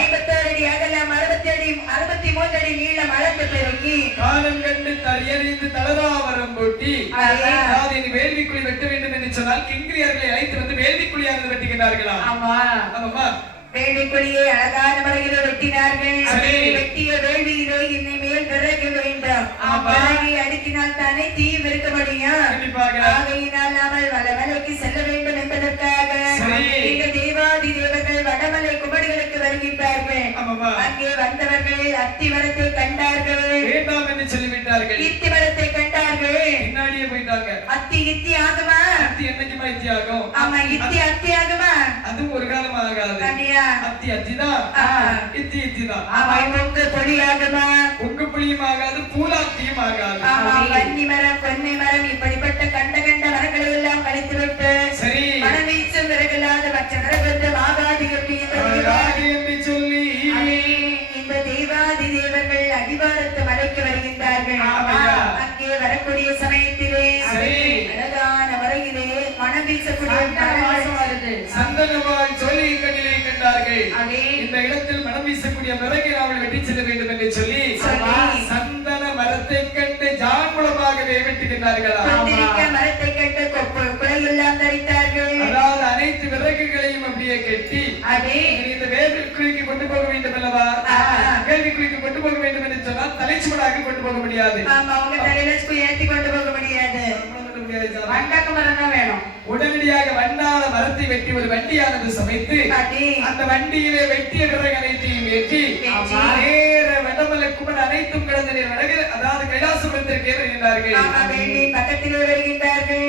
51 அடி அகலம் 63 அடி நீளம் அளந்து பெருக்கி காலம் கண்டு தளியறிந்து தளராவரம் போட்டி வேள்விக்குழி வெட்ட வேண்டும் என்று சொன்னால் கிங்கிரியர்களை அழைத்து வந்து வேள்விக்குழியானது வெட்டுகிறார்களா? ஆமா ஆமாமா. வேள்விக்குழியை அழகான முறையில் வெட்டினார்கள். வெட்டிய வேள்வியிலே இன்னை மேல் விறகு வேண்டும். விறகை அடுக்கினால் தானே தீயும் இருக்க முடியும். ஆகையினால் நாமல் வடமலைக்கு செல்ல வேண்டும் என்பதற்காக இந்த தேவாதி தேவர்கள் வடமலை குமரிகளுக்கு வருகின்றார்கள். அங்கே வந்தவர்கள் அத்தி மரத்தை கண்டார்கள். வேண்டாம் என்று சொல்லிவிட்டார்கள். இத்தி மரத்தை கண்டார்கள். பின்னாடியே போயிட்டாங்க. அத்தி இத்தி ஆகுமா? அத்தி என்னைக்குமா இத்தி ஆகும்? ஆமா, இத்தி அத்தி ஆகுமா? அது ஒரு காலம் ஆகாது. அத்தி அத்திதான், இத்தி இத்திதான். ஆமா, உங்க பொழியாகுமா? உங்க புளியும் ஆகாது, பூலாத்தியும் ஆகாது. ஆமா, வன்னி மரம், கொன்னை மரம் இப்படிப்பட்ட கண்ட மரங்களை எல்லாம் கழித்துவிட்டு சரி மனம் வீச்சும் விறகில்லாத மற்ற மரங்கள் ஆகாது என்று சொல்லி இந்த தேவாதி தேவர்கள் அடிவாரத்து மலைக்கு வருகின்றார்கள். அங்கே வரக்கூடிய சமயத்திலே அழகான முறையிலே மனம் வீசக்கூடிய சந்தனமாய் சொல்லி கண்ணிலே கண்டார்கள். இந்த இடத்தில் மனம் வீசக்கூடிய விறகை நாவல் வெட்டி செல்ல வேண்டும் என்று சொல்லி சந்தன மரத்தை கண்டு ஜான் மூலமாகவே வெட்டுகின்றார்களா? மரத்தை கண்டு குலையெல்லாம் தரித்தார்கள். அதாவது அனைத்து விறகுகளையும் அப்படியே கட்டி இந்த வேள்விக்குழிக்கு கொண்டு போக வேண்டும் அல்லவா? வேள்விக்குழிக்கு கொண்டு போக வேண்டும் என்று சொன்னால் தலைச்சுவடாக கொண்டு போக முடியாது. ஏற்றி கொண்டு போக முடியாது. உடனடியாக வண்ணால மரத்தை வெட்டி ஒரு வண்டியானது சமைத்து அந்த வண்டியிலே வெட்டிய விறகு அனைத்தையும் ஏற்றி நேர வடமலை குமரன் அனைத்தும் கிடந்த நீர் அதாவது கைலாசபுரத்திற்கே வருகின்றார்கள். பக்கத்திலே வருகின்றார்கள்.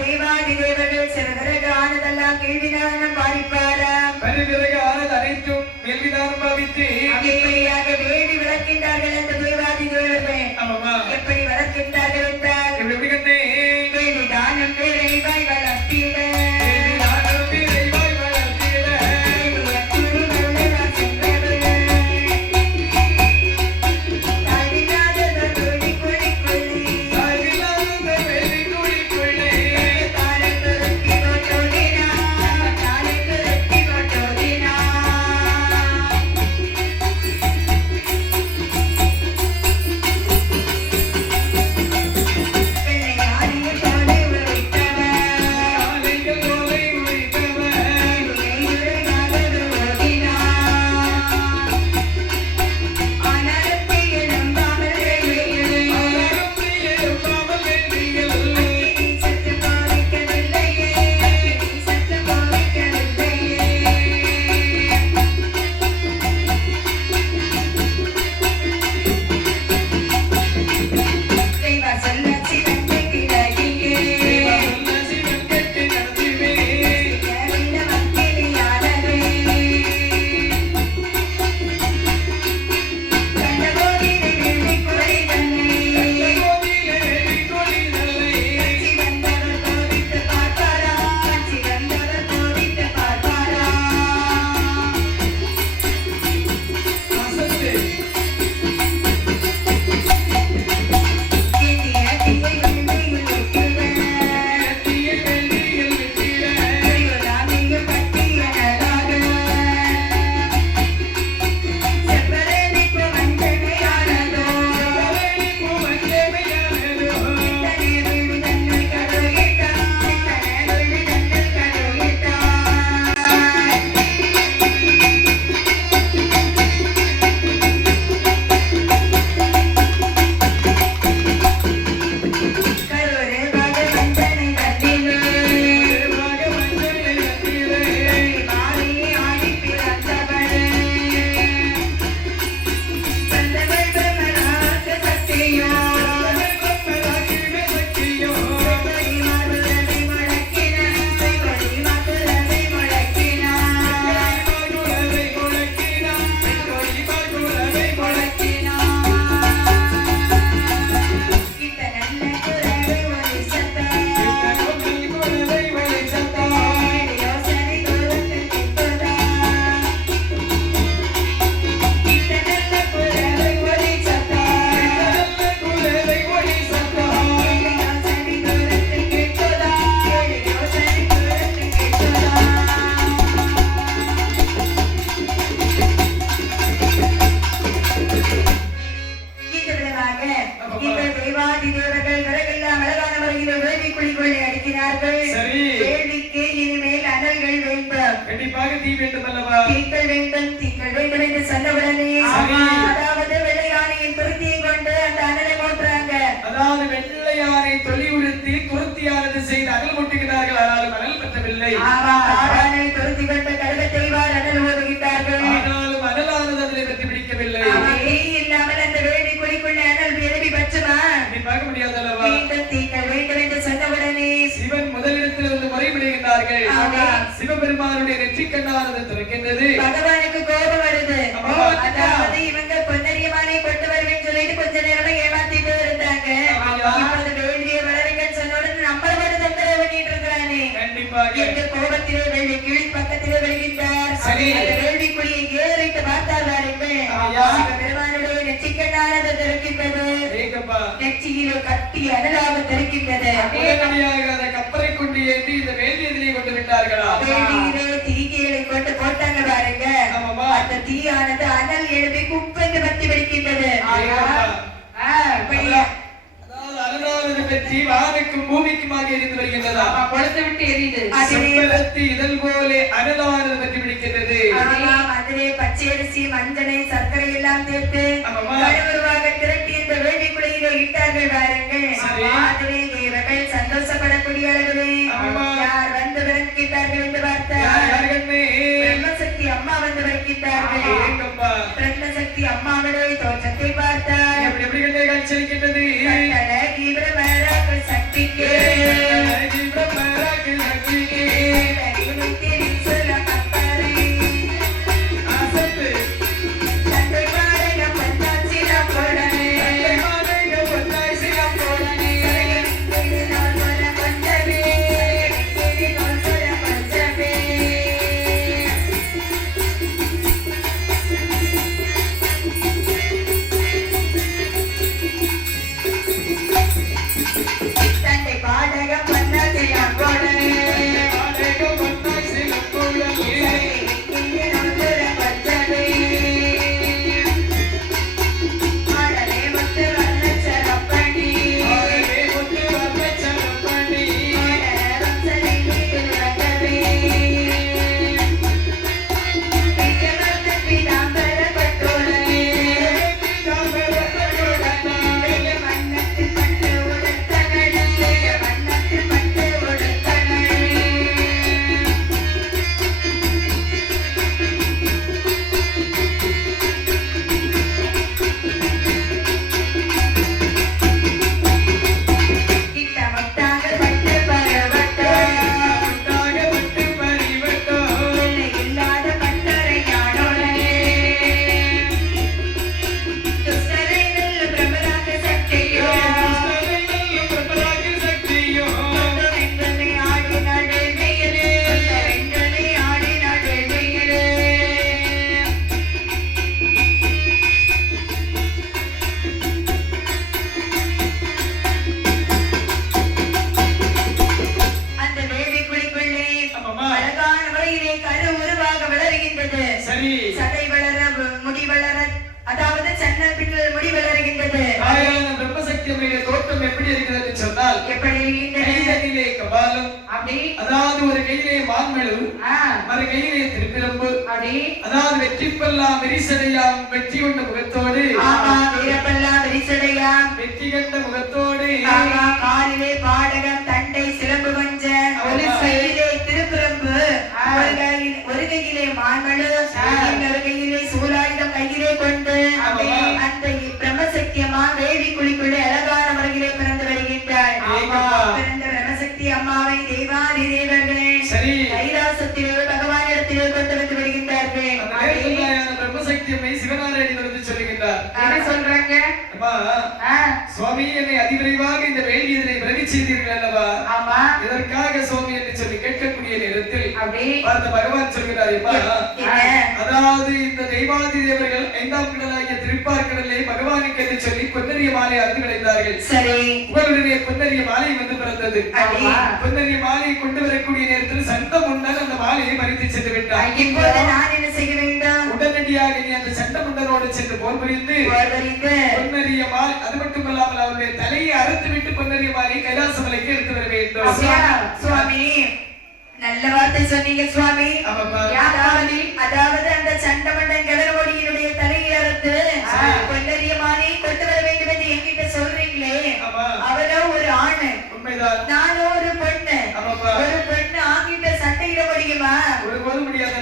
தேவாதி தேவர்கள் சில விறகு ஆனதெல்லாம் கேள்விதானம் பாதிப்பாராம். விறகு ஆனது அனைத்தும் கேள்விதானம் பாவித்து எப்படியாக வேடி விளக்கின்றார்கள் அந்த தேவாதி தேவர்கள். எப்படி வளர்க்கின்றார்கள் என்றால் எப்படி கண்டே தானம் பேரைவாய் வளர்த்திட தீ வேண்டும் அல்லவா? தீக்கள் வேண்டும் என்று சொன்னவுடனே சரி. அதாவது வெள்ளையானையின் துருத்தியை கொண்டு அந்த அனலை மூட்டுறாங்க. அதாவது வெள்ளையானை தொலி உறுத்தி துருத்தியானது செய்து அனல் மூட்டுகிறார்கள். ஆனாலும் அனல் பற்றவில்லை. காடானை துருத்தி கொண்டு கடுகத்தை அனல் ஊதுகின்றார்கள். ஆனாலும் அனலானது அதிலே பற்றி பிடிக்கவில்லை. இல்லாமல் அந்த வேள்வி குழிக்குள்ள அனல் விரும்பி பற்றுமா? பார்க்க முடியாது அல்லவா? மீண்டும் தீக்கள் வேண்டும் என்று சொன்னவுடனே சிவன் முதலிடத்தில் இருந்து முறைவிடுகின்றார்கள். சிவபெருமானுடைய நெற்றிக் கண்ணானது திறக்கின்றது. பகவானுக்கு கோபம் வருது. அதாவது இவங்க பொன்னரியமானை கொண்டு வருவேன்னு சொல்லிட்டு கொஞ்ச நேரமா ஏமாத்திட்டு இருந்தாங்க. இப்போது வேள்வியை வளருங்கன்னு சொன்ன உடனே நம்மள மட்டும் தொந்தரவு பண்ணிட்டு இருக்கிறானே. கண்டிப்பாக எங்க கோபத்திலே வெள்ளி கீழ் பக்கத்திலே வருகின்றார். சரி. வேள்வி குழியை ஏறிட்டு பார்த்தார் பாருங்கள். சிவபெருமானுடைய நெற்றிக்கண்ணானது திறக்கின்றது. நெற்றியிலே கட்டி அனலாக திறக்கின்றது. அதை கப்பலை கொண்டு ஏற்றி இந்த வேள்வியை கொண்டு விட்டார்களா? வேள்வியிலே தீகைகளை கொண்டு போட்டாங்க பாருங்க. அந்த தீயானது அனல் எழுப்பி குப்பென்று பத்தி வெடிக்கின்றது. அனலானது பற்றி வானுக்கும் பூமிக்குமாக எரிந்து வருகின்றதா? கொளுத்து விட்டு எரியுது. இதழ் போல அனலானது பற்றி பிடிக்கின்றது. அதிலே பச்சரிசி மஞ்சளை சர்க்கரை எல்லாம் சேர்த்து கழுவுருவாக திரட்டி இந்த வேள்வி குழியிலே இட்டார்கள் பாருங்கள். அதிலே தேவர்கள் சந்தோஷப்படக்கூடிய அளவிலே யார் வந்து விளக்கிட்டார்கள் என்று பார்த்தார். பிரம்மசக்தி அம்மா வந்து விளக்கிட்டார்கள். பிரம்மசக்தி அம்மாவுடைய தோற்றத்தை பார்த்தார். எப்படி காட்சியளிக்கின்றது? சக்திக்கு சடை வளர முடி வளர அதாவது சன்னல் பின்னல் முடி வளர்கின்றது. பிரம்மசக்தியுடைய தோற்றம் எப்படி இருக்கிறது சொன்னால் எப்படி கையிலே கபாலம் அப்படி அதாவது ஒரு கையிலே மான்மழு மறு கையிலே திருப்பிரம்பு அப்படி அதாவது வெற்றிப்பெல்லாம் விரிசடையாம் வெற்றி கொண்ட முகத்தோடு வீரப்பெல்லாம் விரிசடையாம் வெற்றி கண்ட முகத்தோடு காலிலே பாடகம் தண்டை சிலம்பு கொஞ்ச ஒரு கையிலே திருப்பிரம்பு ஒரு கையிலே மான்மழு இன்னொரு கையிலே சூலாயுதம் கையிலே கொண்டு அந்த பிரம்மசக்தியம்மா வேள்வி குழிக்குள்ளே அழகான முறையிலே பிறந்து வருகின்றாள். பிறந்த பிரம்மசக்தி அம்மாவை தேவாதி தேவர்களே கைலாசத்திலே பகவானிடத்திலே கொண்டு வந்து விடுகின்றார்கள். பிரம்மசக்தி அம்மை சிவனாரடி வந்து சொல்லுகின்றார். என்ன சொல்றாங்க? சுவாமி என்னை அதிவிரைவாக இந்த வேள்வியை விலகி செய்தீர்கள் அல்லவா? ஆமா. இதற்காக சுவாமி என்று சொல்லி கேட்கக்கூடிய நேரத்தில் அப்படி பார்த்த பகவான் சொல்கிறார், அதாவது இந்த தெய்வாதி தேவர்கள் 5ஆம் கடலாகிய திருப்பார்கடலே பகவானுக்கு என்று சொல்லி பொன்னரிய மாலை அறுத்து கிடைத்தார்கள். சரி. உங்களுடைய பொன்னரிய மாலை வந்து பிறந்தது. பொன்னரிய மாலையை கொண்டு வரக்கூடிய நேரத்தில் சண்டம் முன்னால் அந்த மாலையை பறித்து சென்று விட்டார். இப்போது நான் என்ன செய்ய வேண்டும்? உடனடியாக நீ அந்த சண்ட முன்னரோடு சென்று போர் புரிந்து பொன்னரிய மாலை அது மட்டுமல்லாமல் அவருடைய தலையை அறுத்து விட்டு பொன்னரிய மாலையை கைலாச மலைக்கு எடுத்து வர வேண்டும். சுவாமி நல்ல வார்த்தை சொன்னீங்க சுவாமி. ஆமாப்பா. அதாவது அந்த சண்டமண்டன் கதிரவொடியினுடைய தலையறுத்து கொல்லரியமானே கொண்டு வர வேண்டும் என்று என்கிட்ட சொல்றீங்களே, அவரோ ஒரு ஆணு, உண்மைதான். நானோ ஒரு பெண்ணு. ஒரு பெண்ணு ஆங்கிட்ட சண்டையிட முடியுமா? ஒருபோதும் முடியாது.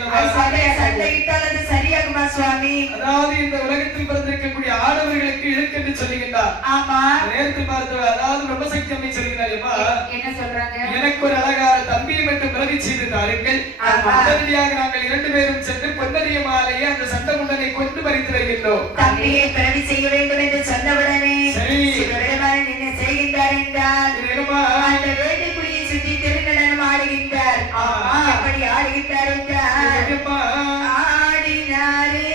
சண்டையிட்டால் அது சரியாகுமா சுவாமி? அதாவது இந்த உலகத்தில் பிறந்திருக்கக்கூடிய ஆடவர்களுக்கு இழுக்கென்று சொல்லுகின்றார். ஆமா. நேரத்தில் பார்த்து அதாவது பிரம்மசக்தி அம்மை சொல்கிறார், என்ன சொல்றாங்க? எனக்கு ஒரு அழகான தம்பியை மட்டும் பிறவி செய்து தாருங்கள். உடனடியாக நாங்கள் 2 பேரும் சென்று பொன்னரிய மாலையை அந்த சண்டமுண்டனை கொண்டு பறித்து வருகின்றோம். தம்பியை பிறவி செய்ய வேண்டும் என்று சொன்னவுடனே சிவபெருமான் என்ன செய்கின்றார் என்றால் அந்த வேட்டைக்குடியை சுற்றி திருநடனம் ஆடுகின்றார். அப்படி ஆடுகின்றார் என்றால் ஆடினாரே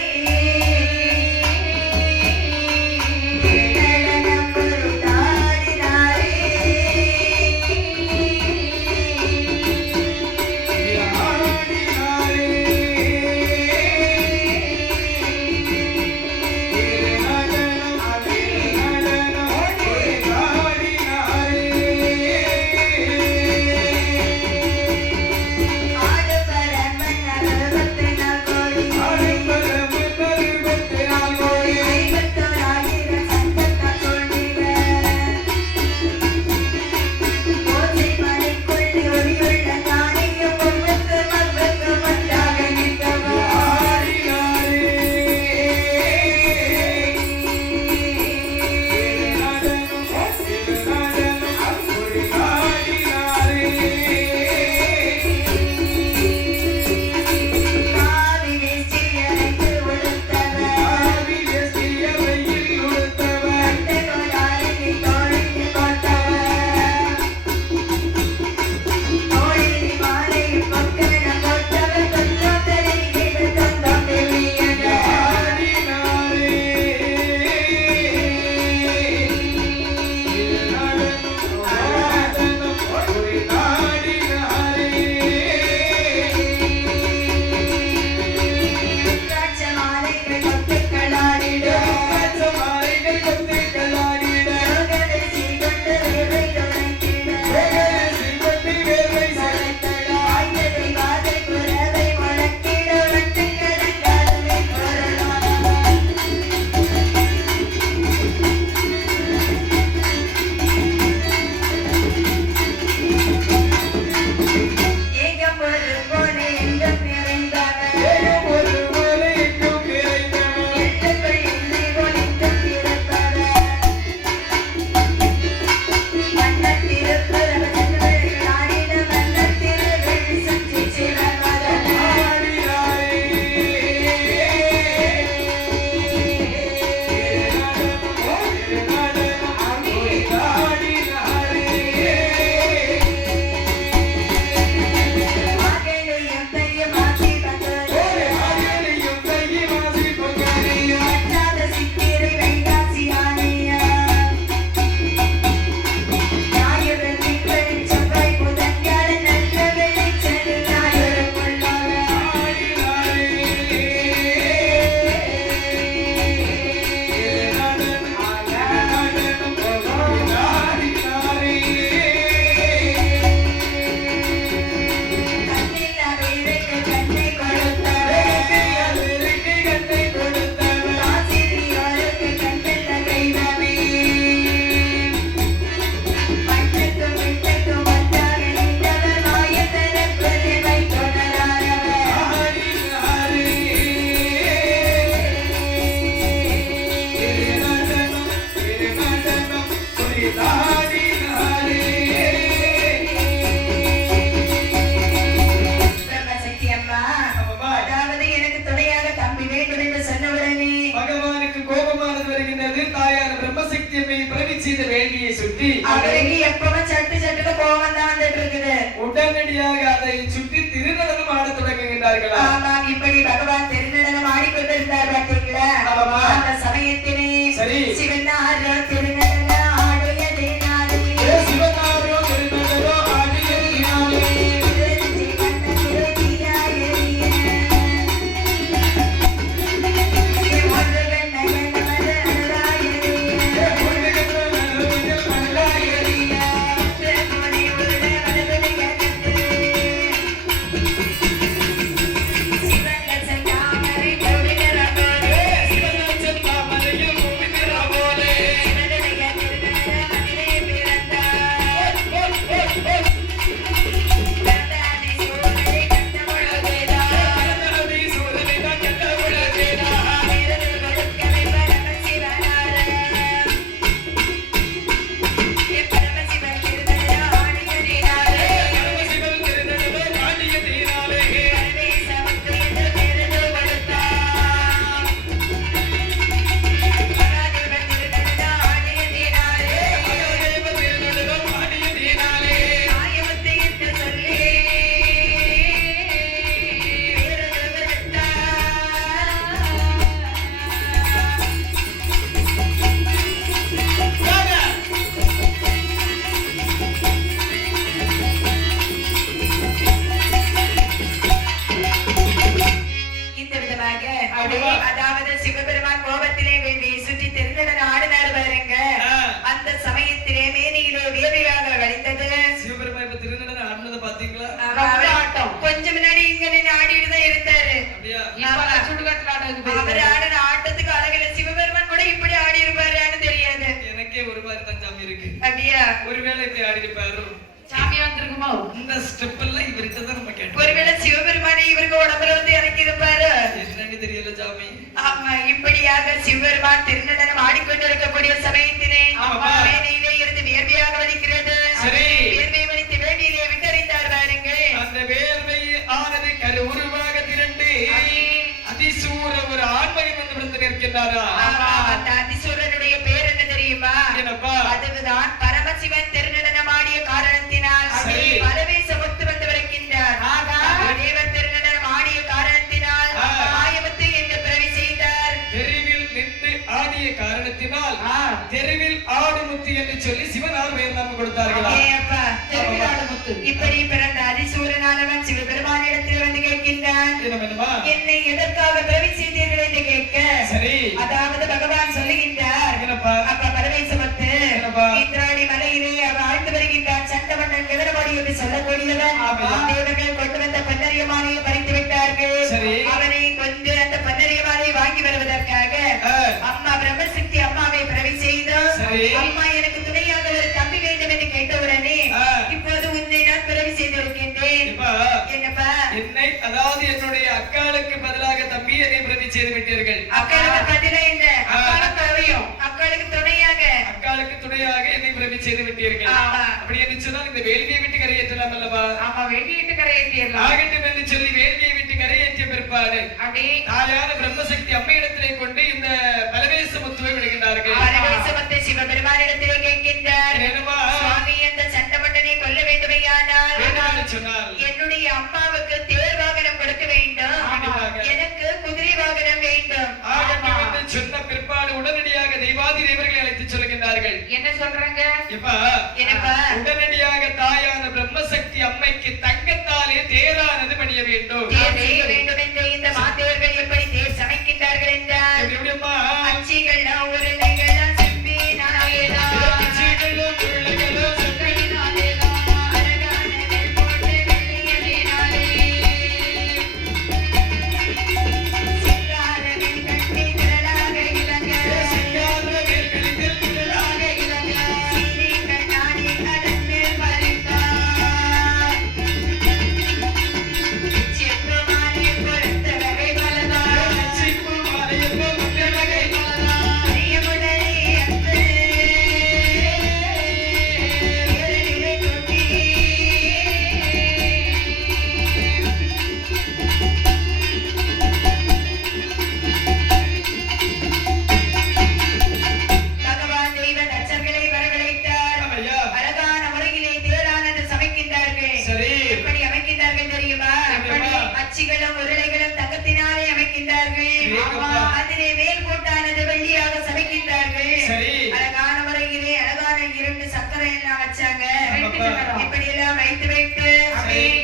அவருக்கு எப்பவும் சட்டு சட்டுல கோவம் தான் வந்துட்டு இருக்குது. உடனடியாக அதை சுற்றி திருநடனம் ஆடத் தொடங்குகின்றார்களா? ஆமாம், இப்படி பகவான் திருநடனம் ஆடிக்கொண்டிருந்தார் பார்த்தீங்களா? அந்த சமயத்திலே சிவனாரோ திருநடன ஆடியதினாலே சிவனாரோ திருநடனோ ஆடியதினாலே ஆமா இப்படியாக சிவபெருமான் திருநடனம் ஆடிக்கொண்டிருக்கக்கூடிய சமயத்திலே வேலையிலே இருந்து வேர்வையாக வலிக்கிறது. வேர்வை வலித்து வேள்வியிலே விட்டறிந்தார் பாருங்கள். அந்த வேர்வை ஆனது கரு உருவாக திரண்டு அதிசூர ஒரு ஆண்மையை வந்து விழுந்து நிற்கின்றாரா? அந்த அதிசூரனுடைய பேர் என்ன தெரியுமா? அதுதான் பரமசிவன் திருநடனம் ஆடிய காரணத்தினால் பலவேச முத்து வந்து வருகின்றார். தேவர் திருநடனம் ஆடிய காரணத்தினால் மாயவத்து என்று பிறவி செய்தார். தெருவில் நின்று ஆடிய காரணத்தினால் தெருவில் ஆடுமுத்து என்று சொல்லி சிவனார் பெயர் நாம கொடுத்தார்களா? இப்படி பிறந்த அதிசூரனானவன் சிவபெருமானிடத்தில் வந்து கேட்கின்றான், என்னை எதற்காக பிறவி செய்தீர்கள் என்று கேட்க, அதாவது பகவான் சொல்லுகின்றார், அப்ப பரமேசமத்து இந்திராணி மலையிலே அவர் ஆழ்ந்து வருகின்றார். சண்டமன்னன் எதிரபாடி என்று சொல்லக்கூடியவன் தேவர்கள் கொண்டு வந்த பன்னரிய மாலையை பறித்து விட்டார்கள். அவனை கொண்டு அந்த பன்னரிய மாலையை வாங்கி வருவதற்காக அம்மா பிரம்மசக்தி அம்மாவை பிறவி செய்தோம். அம்மா எனக்கு துணையாக ஒரு தம்பி வேண்டும் என்று கேட்டவுடனே இப்போது உன்னை நான் பிறவி செய்திருக்கின்றேன். என்னப்பா? என்னை அதாவது என்னுடைய அக்காளுக்கு பதிலாக தம்பி என்னை பிறவி செய்து விட்டீர்கள். அக்காளுக்கு பதிலா என்ன? அக்காளுக்கு துணையாக என்னை பிறவி செய்து விட்டீர்கள். அப்படி என்று சொன்னால் இந்த வேள்வியை விட்டு கரையேற்றலாம் அல்லவா? வேள்வியை விட்டு கரையேற்றலாம் ஆகட்டும் என்று சொல்லி வேள்வியை விட்டு கரையேற்றிய பிற்பாடு தாயான பிரம்மசக்தி அம்மையிடத்திலே கொண்டு இந்த பலவேச முத்துவை விடுகின்றார்கள். பலவேசமுத்தை சிவபெருமானிடத்திலே கேட்கின்றார், சுவாமி அந்த சண்டமண்டனை கொல்ல வேண்டுமையானால் என்னுடைய அம்மாவுக்கு தேர் வாகனம் கொடுக்க வேண்டும், எனக்கு குதிரை வாகனம் வேண்டும். சொன்ன பிற்பாடு உடனடியாக தெய்வாதி தேவர்களை அழைத்து சொல்லுகின்றார்கள். என்ன சொல்றாங்க? உடனடியாக தாயான பிரம்மசக்தி அம்மைக்கு தங்கத்தாலே தேரானது பணிய வேண்டும் என்று இந்த மாதேவர்கள் எப்படி தேர் சமைக்கின்றார்கள் என்றால் அச்சிகள் உருளைகள் செம்பி நாயேதா உருளைகளும் தங்கத்தினாலே அமைக்கின்றார்கள். அதிலே மேல் கூட்டானது வெள்ளியாக சமைக்கின்றார்கள். அழகான முறையிலே அழகான 2 சக்கரை எல்லாம் வச்சாங்க. இப்படி எல்லாம் வைத்து வைத்து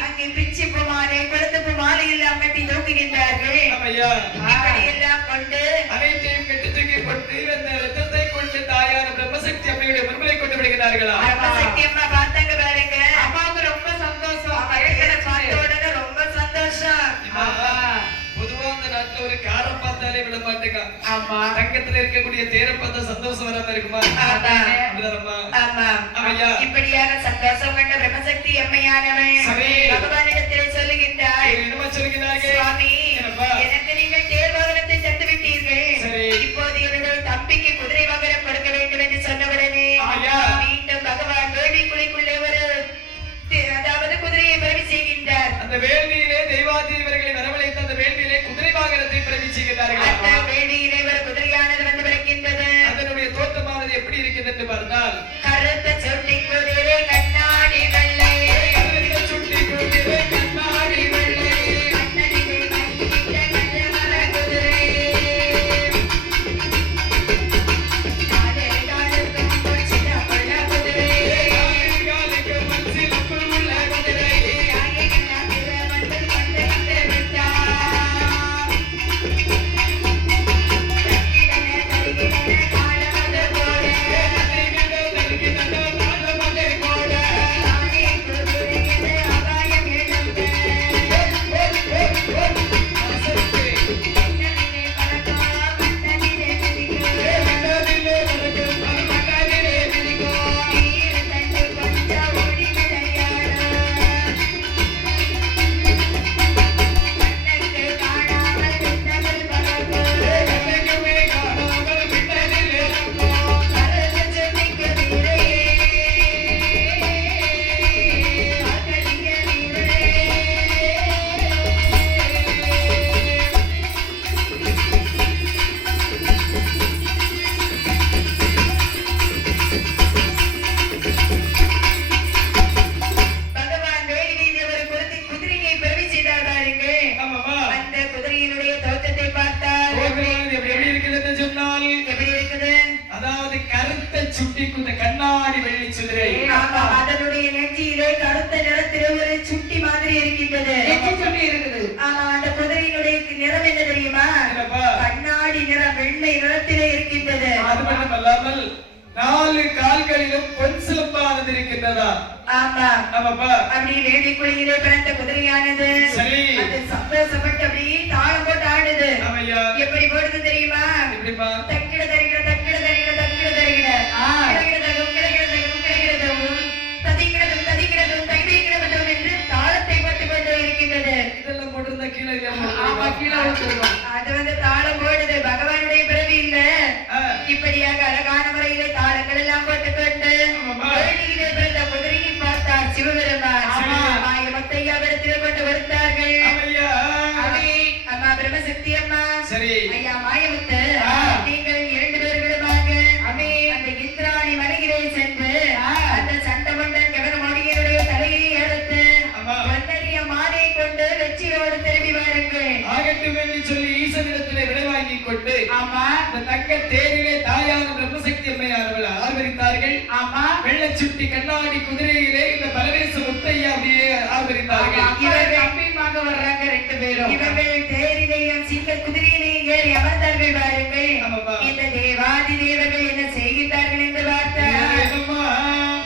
அங்கே பிச்சிப்பு மாலை கொழுத்துப்பு மாலை எல்லாம் கட்டி தூக்குகின்றார்கள். இப்படி எல்லாம் கொண்டு அனைத்தையும் கட்டி தூக்கி கொண்டு அந்த ரத்தத்தை கொண்டு தாயான பிரம்மசக்தி அம்மையுடைய முன்பை கொண்டு விடுகிறார்களா? பிரம்மசக்தி அம்மா பார்த்தாங்க பாருங்க. அம்மாவுக்கு ரொம்ப சந்தோஷம். பார்த்தோட ரொம்ப சந்தோஷம். பொதுவா அந்த நாட்டுல ஒரு காரம் பார்த்தாலே விட மாட்டேங்க. தங்கத்துல இருக்கக்கூடிய தேரை பார்த்தா சந்தோஷம் வராம இருக்குமா? இப்படியாக சந்தோஷம் கண்ட பிரம்மசக்தி அம்மையானவன் பகவானிடத்திலே சொல்லுகின்றார், சுவாமி எனக்கு நீங்கள் தேர் வாகனத்தை தந்து விட்டீர்கள், இப்போது என்னுடைய தம்பிக்கு குதிரை வாகனம் கொடுக்க வேண்டும் என்று சொன்னவுடனே மீண்டும் பகவான் வேள்விக்குள்ளைக்குள்ளே ஒரு அதாவது குதிரையை பிறவி செய்கின்றார். அந்த வேள்வியிலே தெய்வாதி இவர்களை வரவழைத்து அந்த வேள்வியிலே குதிரை வாகனத்தை பிறவி செய்கிறார்கள். அந்த வேள்வியிலே ஒரு குதிரையானது வந்து பிறக்கின்றது. அதனுடைய தோற்றமானது எப்படி இருக்கிறது என்று பார்த்தால் கருத்த சுட்டி குதிரை கண்ணாடி வெள்ளை, கருத்த சுட்டி குதிரை கண்ணாடி வெள்ளை, கண்ணனிகள் மங்கிட்ட கண்ணமர குதிரை, காலே காலுக்கும் பொச்சில கொள்ள குதிரை, காலுக்கு மச்சில கொள்ள குதிரை, ஆயே கண்ணாடில வந்து கொண்டு வந்து விட்டார். தக்கிடன தரிகிடன காலமது போல, என்று சொன்னால் எப்படி இருக்குது? அதாவது கருத்த சுட்டி குந்த கண்ணாடி வெள்ளி குதிரை. ஆமா, அதனுடைய நெற்றியிலே கருத்த நிறத்திலே ஒரு சுட்டி மாதிரி இருக்கின்றது. நெற்றி சுட்டி இருக்குது. ஆமா, அந்த குதிரையினுடைய நிறம் என்ன தெரியுமா? என்னப்பா? கண்ணாடி நிறம், வெள்ளை நிறத்திலே இருக்கின்றது. அது மட்டுமல்லாமல் 4 கால்களிலும் பொன் சிலம்பானது இருக்கின்றதா? ஆமா, ஆமாப்பா. அப்படி வேள்வி குழியிலே பிறந்த குதிரையானது சரி. அது சந்தோஷப்பட்டு அப்படியே தாளம் போட்டு ஆடுது. ஆமையா. எப்படி போடுது தெரியுமா? எப்படிப்பா? தக்கிட தரிகிட தக்கிட தரிகிட தக்கிட தரிகிட கிடகிடதகும் கிடகிடதகும் கிடகிடதகும் ததிகிடதும் ததிகிடதும் தகிடகிடதும் என்று தாளத்தை போட்டுக் கொண்டு இருக்கின்றது. இதெல்லாம் போட்டிருந்தா கீழே ஆமா, கீழே விழுந்துருவோம். அது வந்து தாளம் போடுது, பகவானுடைய பிறவி இல்ல. இப்படியாக அழகான முறையிலே தாளங்கள் எல்லாம் போட்டுக்கொண்டு வேள்வியிலே பிறந்த குதிரையை பார்த்தார் சிவபெருமான். மாயமுத்தையாவிடத்திலே கொண்டு வருத்தார்கள். அம்மா பிரம்மசக்தி அம்மா, சரி. ஐயா மாயமுத்து, நீங்கள் 2 பேர்களுமாக அந்த இந்திராணி மலையிலே சென்று அந்த சண்டமண்டன் கவனமோடியனுடைய தலையை எடுத்து பொன்னரிய மாலை கொண்டு வெற்றியோடு திரும்பி வாருங்கள். ஆகட்டும் என்று சொல்லி ஈசனிடத்திலே விடை வாங்கிக் கொண்டு ஆமா, இந்த தங்க தேரிலே தாயான பிரம்மசக்தி அம்மையானவர்கள் ஆர்வரித்தார்கள். ஆமா, வெள்ளச்சுட்டி கண்ணாடி குதிரையிலே இந்த பரவேச முத்தையா அப்படியே ஆர்வரித்தார்கள். இவர்கள் அம்பியமாக வர்றாங்க 2 பேரும். இவர்கள் தேரிலேயும் சிங்க குதிரையிலேயும் ஏறி அமர்ந்தார்கள் பாருங்கள். ஆமாப்பா. இந்த தேவாதி தேவர்கள் என்ன செய்கின்றார்கள் என்று பார்த்தால் என்னம்மா?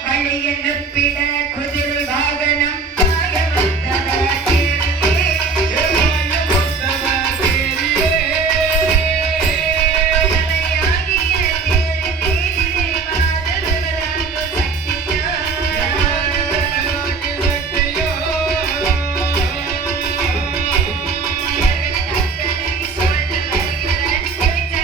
பள்ளிய நப்பிட குதிரை வாகனம் மாயவந்தன தேரிலே தலையாகிய தேரின் மீதிலே மாதவராக சக்தியா இவர்கள் தங்களை சூழ்ந்து வருகிற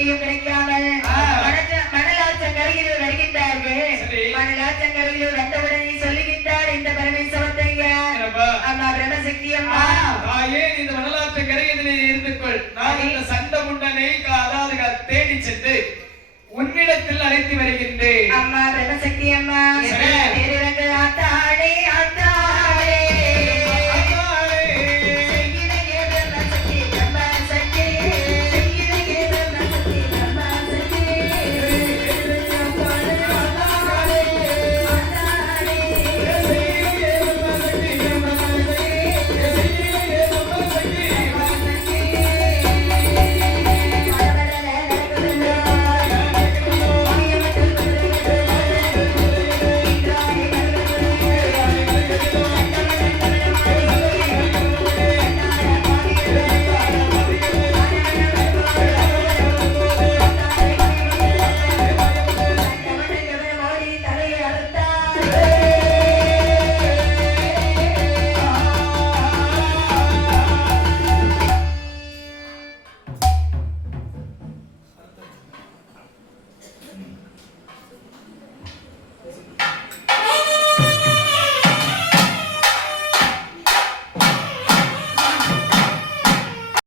தேடியும் கிடைக்காமல் மணலாச்சங்கரையில் வருகின்றார்கள். சரி. மணலாச்சங்கரையில் வந்தவுடனே சொல்லுகின்றார் இந்த பரமேஸ்வரத்தையா, என்னப்பா? அம்மா பிரம்மசக்தி அம்மா, தாயே இந்த மணலாற்று கரையிலே இருந்து கொள். நான் இந்த சண்ட முண்டனை அதாவது தேடி சென்று உன்னிடத்தில் அழைத்து வருகின்றேன். அம்மா பிரம்மசக்தி அம்மா, சரி.